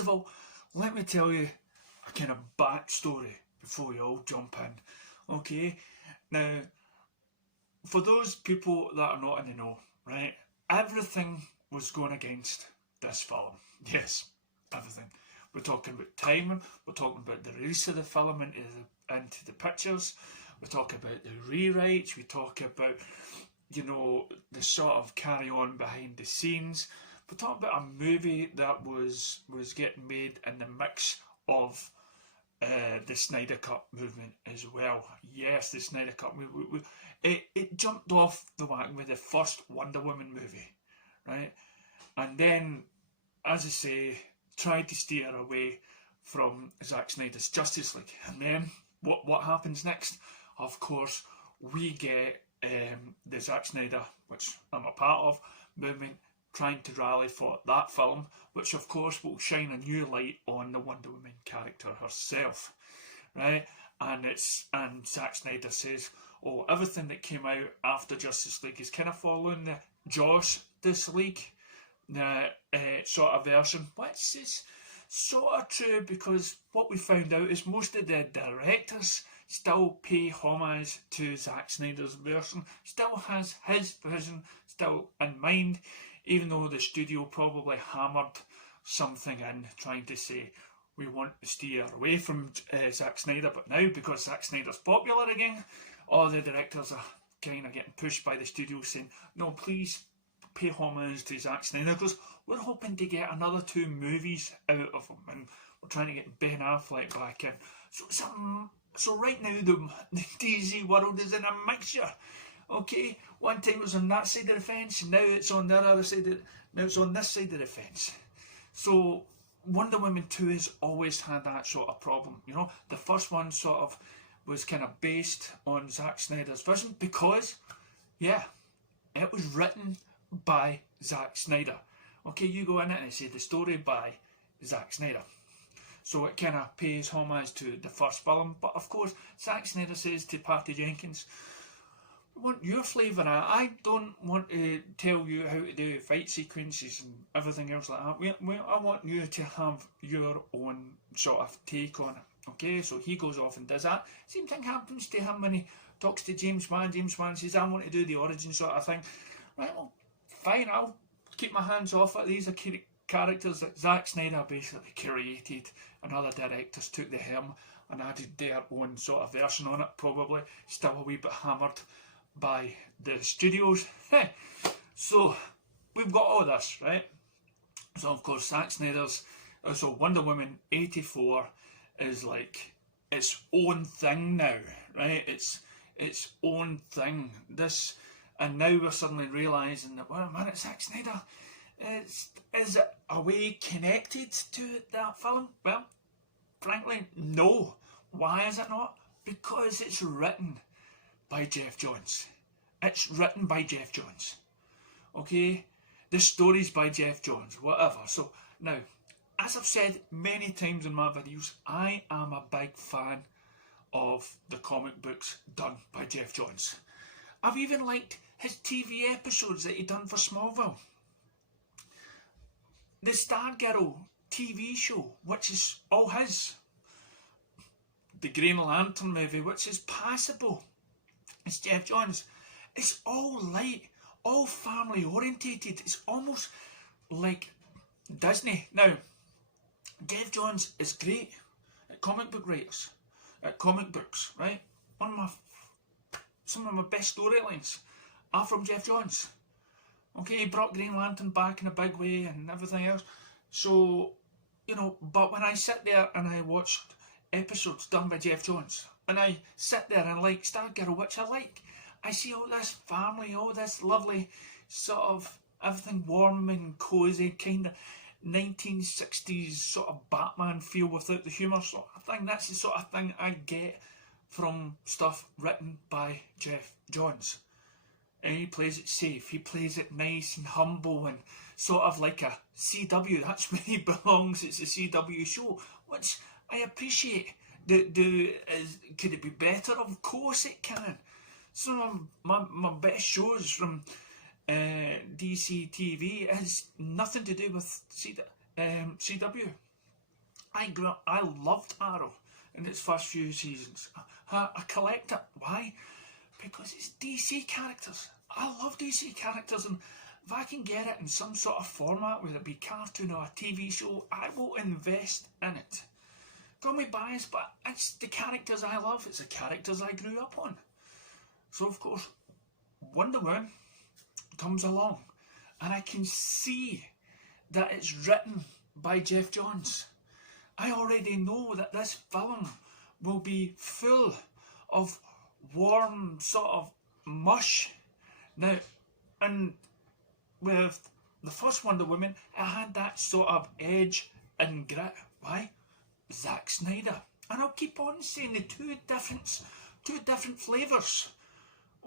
of all, let me tell you a kind of backstory before we all jump in. Okay, now, for those people that are not in the know, right, everything was going against this film. Yes, everything. We're talking about timing, we're talking about the release of the film into the pictures, we talk about the rewrites, we talk about, you know, the sort of carry on behind the scenes. We're talking about a movie that was getting made in the mix of the Snyder Cut movement as well. Yes, the Snyder Cut movie. It jumped off the wagon with the first Wonder Woman movie, right? And then, as I say, tried to steer away from Zack Snyder's Justice League. And then, what happens next? Of course, we get the Zack Snyder, which I'm a part of, movement, trying to rally for that film, which of course will shine a new light on the Wonder Woman character herself, right? And Zack Snyder says, oh, everything that came out after Justice League is kind of following the Justice League sort of version, which is sort of true, because what we found out is most of the directors still pay homage to Zack Snyder's version, still has his vision still in mind, even though the studio probably hammered something in trying to say we want to steer away from Zack Snyder, but now because Zack Snyder's popular again, all the directors are kind of getting pushed by the studio saying, no, please pay homage to Zack Snyder, because we're hoping to get another 2 movies out of him, and we're trying to get Ben Affleck back in. So right now the DC world is in a mixture. Okay, one time it was on that side of the fence, now it's on the other side. Now it's on this side of the fence. So Wonder Woman 2 has always had that sort of problem. You know, the first one sort of was kind of based on Zack Snyder's vision because, yeah, it was written by Zack Snyder. Okay, you go in it and it said the story by Zack Snyder. So it kind of pays homage to the first film. But of course, Zack Snyder says to Patty Jenkins, we want your flavour. I don't want to tell you how to do fight sequences and everything else like that. I want you to have your own sort of take on it. Okay, so he goes off and does that. Same thing happens to him when he talks to James Wan. James Wan says, I want to do the origin sort of thing. Right, well, fine, I'll keep my hands off it. These are characters that Zack Snyder basically created, and other directors took the helm and added their own sort of version on it, probably still a wee bit hammered by the studios. So we've got all this, right? So of course Zack Snyder's so Wonder Woman 84 is like its own thing now, right? It's its own thing. This, and now we're suddenly realising that, well, man, it's Zack Snyder. Is it a way connected to that film? Well, frankly, no. Why is it not? Because it's written by Jeff Johns. It's written by Jeff Johns. Okay? The story's by Jeff Johns, whatever. So, now, as I've said many times in my videos, I am a big fan of the comic books done by Jeff Johns. I've even liked his TV episodes that he done for Smallville. The Stargirl TV show, which is all his. The Green Lantern movie, which is passable. It's Jeff Johns. It's all light, all family orientated. It's almost like Disney. Now, Jeff Johns is great at comic book writers, at comic books, right? Some of my best storylines are from Jeff Johns. Okay, he brought Green Lantern back in a big way and everything else. So, you know, but when I sit there and I watch episodes done by Jeff Johns, and I sit there and like Stargirl, which I like, I see all this family, all this lovely sort of everything warm and cosy, kind of 1960s sort of Batman feel without the humour sort of thing. That's the sort of thing I get from stuff written by Jeff Johns. And he plays it safe, he plays it nice and humble and sort of like a CW. That's where he belongs. It's a CW show, which I appreciate. Could it be better? Of course it can. Some of my best shows from DC TV has nothing to do with CW. I loved Arrow in its first few seasons. I collect it. Why? Because it's DC characters. I love DC characters, and if I can get it in some sort of format, whether it be cartoon or a TV show, I will invest in it. Call me biased, but it's the characters I love. It's the characters I grew up on. So of course, Wonder Woman comes along, and I can see that it's written by Jeff Johns. I already know that this film will be full of warm sort of mush. Now, and with the first Wonder Woman, it had that sort of edge and grit. Why? Zack Snyder. And I'll keep on saying the two different flavours.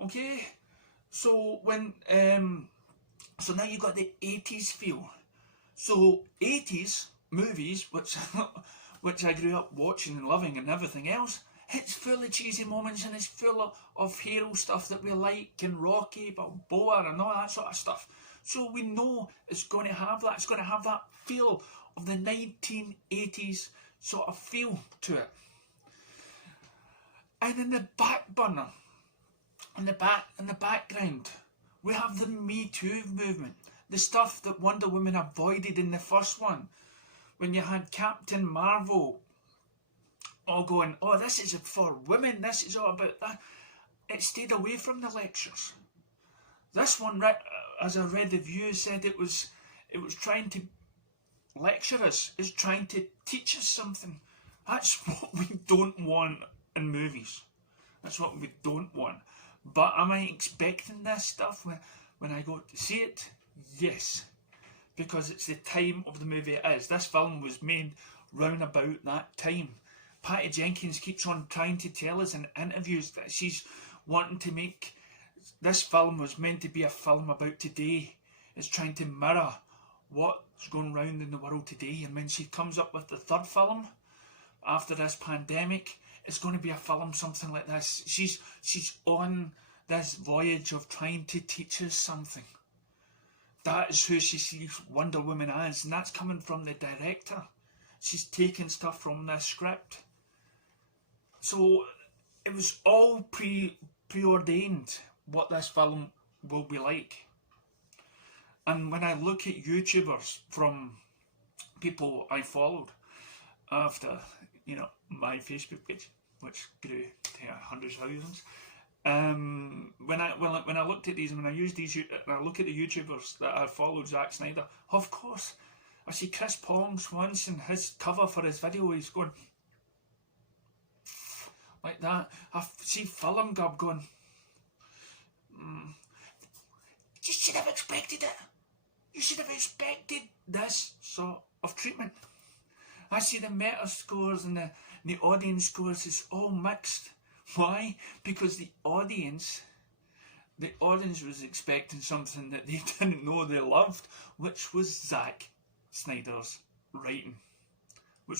Okay? So when so now you got the 80s feel. So 80s movies, which I grew up watching and loving and everything else, it's full of cheesy moments, and it's full of hero stuff that we like, and Rocky, Balboa and all that sort of stuff. So we know it's going to have that. It's going to have that feel of the 1980s sort of feel to it. And in the back burner, in the background, we have the Me Too movement. The stuff that Wonder Woman avoided in the first one. When you had Captain Marvel all going, oh, this is for women, this is all about that. It stayed away from the lectures. This one, as I read the review, said it was trying to lecture us. It's trying to teach us something. That's what we don't want in movies. That's what we don't want. But am I expecting this stuff when I go to see it? Yes. Because it's the time of the movie it is. This film was made round about that time. Patty Jenkins keeps on trying to tell us in interviews that she's wanting to make... This film was meant to be a film about today. It's trying to mirror what's going round in the world today. And when she comes up with the third film, after this pandemic, it's going to be a film something like this. She's on this voyage of trying to teach us something. That is who she sees Wonder Woman as, and that's coming from the director. She's taking stuff from this script. So it was all preordained what this film will be like. And when I look at YouTubers from people I followed after, my Facebook page, which grew to hundreds of thousands, when I looked at these, and when I used these, and I look at the YouTubers that I followed, Zack Snyder, of course, I see Chris Pong's once, and his cover for his video, he's going like that. I see Film Gub going, you should have expected it. You should have expected this sort of treatment. I see the meta scores and the audience scores is all mixed. Why? Because the audience was expecting something that they didn't know they loved, which was Zack Snyder's writing. They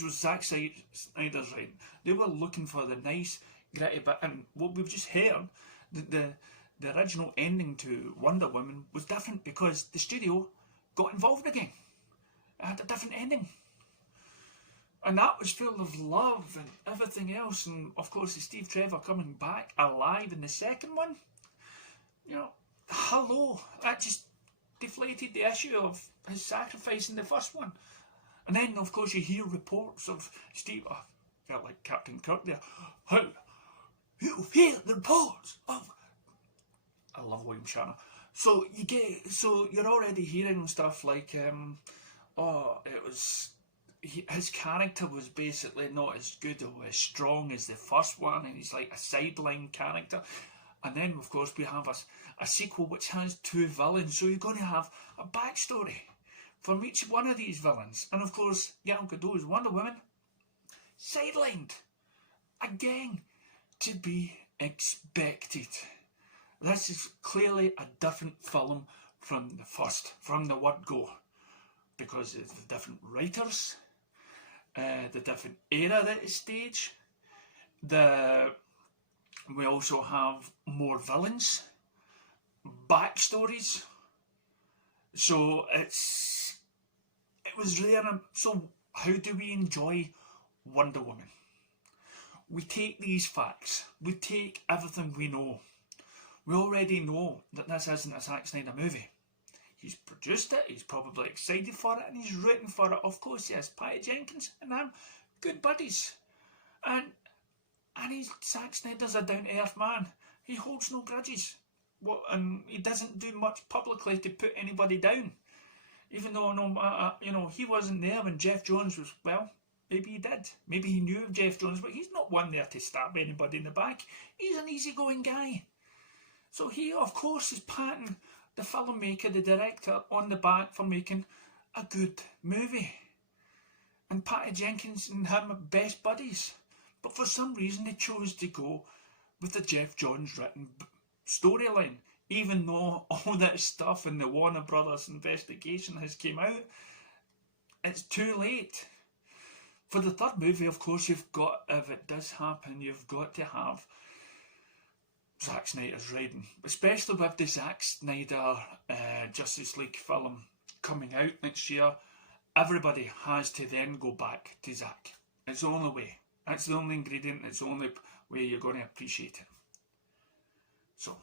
were looking for the nice, gritty bit, and what we've just heard, the original ending to Wonder Woman was different because the studio got involved again. It had a different ending. And that was full of love and everything else. And of course, Steve Trevor coming back alive in the second one. Hello. That just deflated the issue of his sacrifice in the first one. And then, of course, you hear reports of Steve, I felt like Captain Kirk there. How you hear the reports of... I love William Shatner. So you're already hearing stuff like, his character was basically not as good or as strong as the first one, and he's like a sideline character. And then, of course, we have a sequel which has two villains, so you're going to have a backstory from each one of these villains. And of course, Gal Gadot's Wonder Woman, sidelined. Again, to be expected. This is clearly a different film from the first, from the word go, because of the different writers, the different era that it staged. We also have more villains, backstories. So it was rare. So How do we enjoy Wonder Woman? We take these facts, we take everything we know. We already know that this isn't a Zack Snyder movie. He's produced it, he's probably excited for it, and he's rooting for it. Of course he is. Patty Jenkins and him, good buddies. And Zack Snyder's a down-to-earth man. He holds no grudges. And he doesn't do much publicly to put anybody down. Even though, he wasn't there when Jeff Jones was, well, maybe he did. Maybe he knew of Jeff Jones, but he's not one there to stab anybody in the back. He's an easygoing guy. So he, of course, is patting the filmmaker, the director, on the back for making a good movie. And Patty Jenkins and him are best buddies. But for some reason they chose to go with the Jeff Johns written storyline. Even though all that stuff in the Warner Brothers investigation has came out, it's too late. For the third movie, of course, you've got, if it does happen, you've got to have Zack Snyder's writing. Especially with the Zack Snyder Justice League film coming out next year, everybody has to then go back to Zack. It's the only way. That's the only ingredient, it's the only way you're going to appreciate it. So,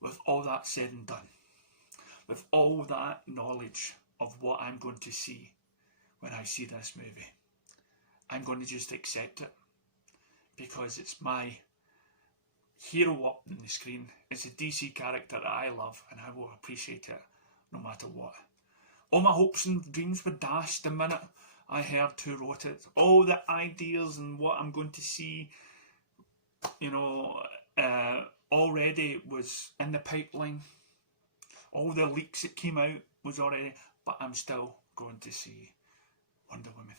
with all that said and done, with all that knowledge of what I'm going to see when I see this movie, I'm going to just accept it, because it's my hero up on the screen. It's a DC character that I love, and I will appreciate it no matter what. All my hopes and dreams were dashed the minute I heard who wrote it. All the ideas and what I'm going to see, already was in the pipeline. All the leaks that came out was already, but I'm still going to see Wonder Woman.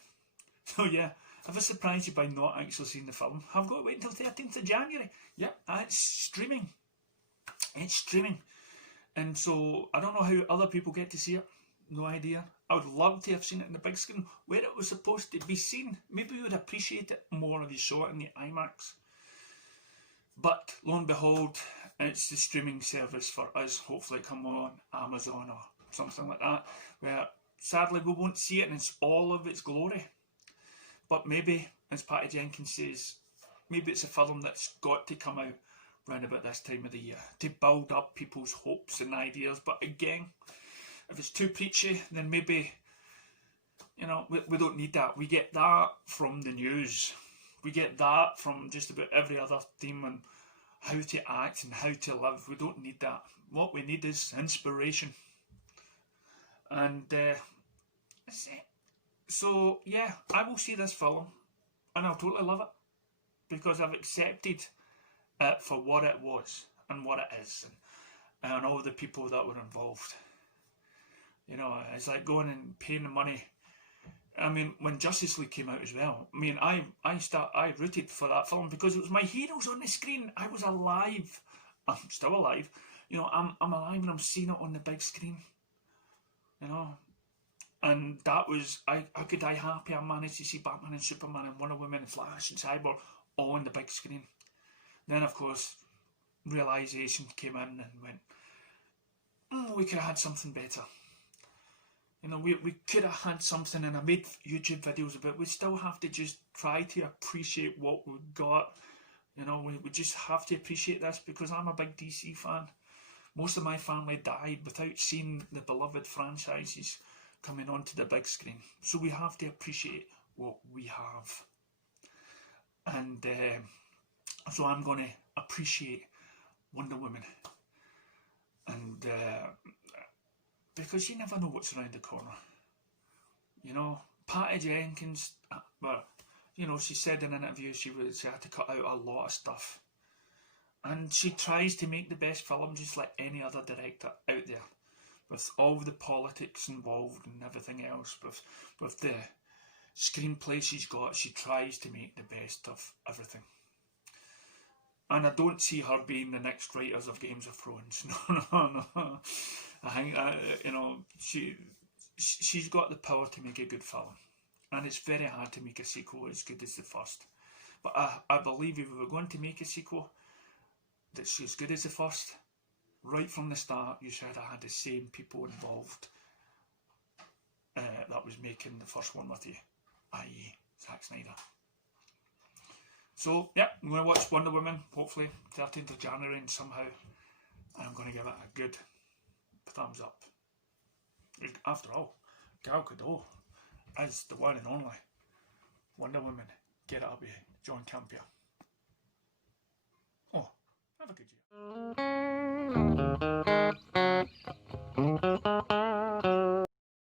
So yeah, if I surprised you by not actually seeing the film, I've got to wait until 13th of January. Yep, it's streaming. It's streaming. And so, I don't know how other people get to see it. No idea. I would love to have seen it in the big screen where it was supposed to be seen. Maybe we would appreciate it more if you saw it in the IMAX. But lo and behold, it's the streaming service for us. Hopefully it come on Amazon or something like that, where sadly we won't see it in all of its glory. But maybe, as Patty Jenkins says, maybe it's a film that's got to come out round about this time of the year to build up people's hopes and ideas. But again, if it's too preachy, then maybe, we don't need that. We get that from the news. We get that from just about every other theme on how to act and how to live. We don't need that. What we need is inspiration. And that's it. So, yeah, I will see this film and I'll totally love it, because I've accepted it for what it was and what it is, and all the people that were involved. It's like going and paying the money. I mean, when Justice League came out as well, I mean, I rooted for that film because it was my heroes on the screen. I was alive. I'm still alive. I'm alive and I'm seeing it on the big screen. And that was, I could die happy. I managed to see Batman and Superman and Wonder Woman and Flash and Cyborg all on the big screen. Then, of course, realisation came in and went, we could have had something better. We could have had something, and I made YouTube videos about it. We still have to just try to appreciate what we've got. We just have to appreciate this, because I'm a big DC fan. Most of my family died without seeing the beloved franchises coming onto the big screen. So we have to appreciate what we have. And so I'm going to appreciate Wonder Woman. And because you never know what's around the corner. Patty Jenkins, she said in an interview she had to cut out a lot of stuff. And she tries to make the best film just like any other director out there, with all the politics involved and everything else, with the screenplay she's got. She tries to make the best of everything. And I don't see her being the next writers of Games of Thrones. No. I think, she's got the power to make a good film. And it's very hard to make a sequel as good as the first. But I believe if we were going to make a sequel that's as good as the first, right from the start, you should have had the same people involved that was making the first one with you, i.e. Zack Snyder. So, yeah, I'm going to watch Wonder Woman, hopefully, 13th of January, and somehow I'm going to give it a good thumbs up. After all, Gal Gadot is the one and only Wonder Woman. Get it up here, John Campion. Oh, have a good year.